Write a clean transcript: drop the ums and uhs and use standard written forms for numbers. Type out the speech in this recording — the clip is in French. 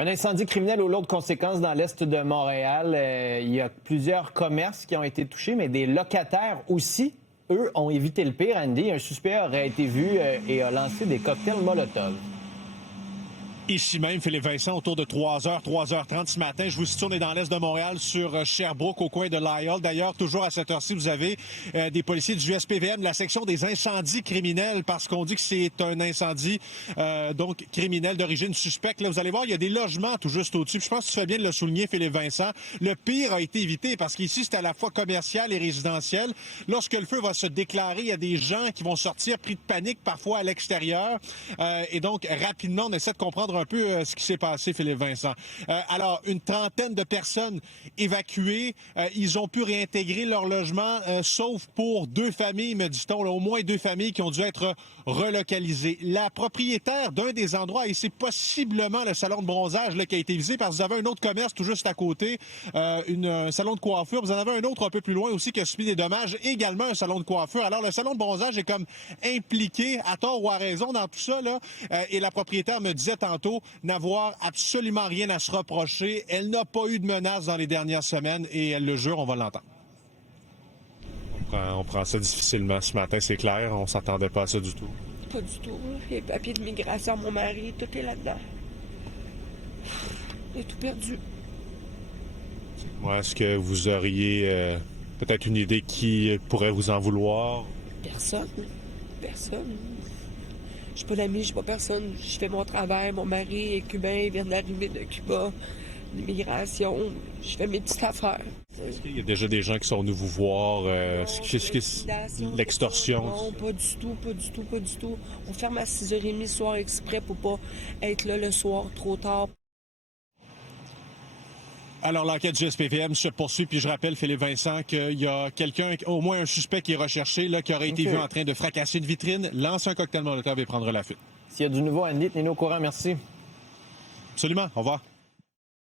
Un incendie criminel aux lourdes conséquences dans l'est de Montréal. Il y a plusieurs commerces qui ont été touchés, mais des locataires aussi, eux, ont évité le pire. Andy, un suspect aurait été vu et a lancé des cocktails Molotov. Ici même, Philippe Vincent, autour de 3h, 3h30 ce matin. Je vous situe, on est dans l'est de Montréal, sur Sherbrooke, au coin de Lyell. D'ailleurs, toujours à cette heure-ci, vous avez des policiers du SPVM, la section des incendies criminels, parce qu'on dit que c'est un incendie donc criminel d'origine suspecte. Là, vous allez voir, il y a des logements tout juste au-dessus. Je pense que tu fais bien de le souligner, Philippe Vincent. Le pire a été évité, parce qu'ici, c'est à la fois commercial et résidentiel. Lorsque le feu va se déclarer, il y a des gens qui vont sortir pris de panique, parfois à l'extérieur. Et donc, rapidement, on essaie de comprendre un peu ce qui s'est passé, Philippe Vincent. Alors, une trentaine de personnes évacuées. Ils ont pu réintégrer leur logement, sauf pour 2 familles, me dit-on, là, au moins 2 familles qui ont dû être relocalisées. La propriétaire d'un des endroits, et c'est possiblement le salon de bronzage là, qui a été visé, parce que vous avez un autre commerce tout juste à côté, un salon de coiffure. Vous en avez un autre un peu plus loin aussi qui a subi des dommages, également un salon de coiffure. Alors, le salon de bronzage est comme impliqué, à tort ou à raison, dans tout ça, là. Et la propriétaire me disait tantôt n'avoir absolument rien à se reprocher. Elle n'a pas eu de menaces dans les dernières semaines et elle le jure, on va l'entendre. On prend ça difficilement ce matin, c'est clair. On s'attendait pas à ça du tout. Pas du tout. Les papiers de migration, mon mari, tout est là-dedans. J'ai tout perdu. Est-ce que vous auriez peut-être une idée qui pourrait vous en vouloir? Personne. Personne. Je suis pas d'amie, je suis pas personne. Je fais mon travail. Mon mari est cubain, il vient d'arriver de Cuba. L'immigration. Je fais mes petites affaires. Est-ce qu'il y a déjà des gens qui sont venus vous voir? L'extorsion? Non, pas du tout, pas du tout, pas du tout. On ferme à 6h30 le soir exprès pour pas être là le soir trop tard. Alors, l'enquête du SPVM se poursuit, puis je rappelle, Philippe Vincent, qu'il y a quelqu'un, au moins un suspect qui est recherché, là, qui aurait été vu en train de fracasser une vitrine, lancer un cocktail Molotov et prendre la fuite. S'il y a du nouveau, Andy, tenez-nous au courant. Merci. Absolument. Au revoir.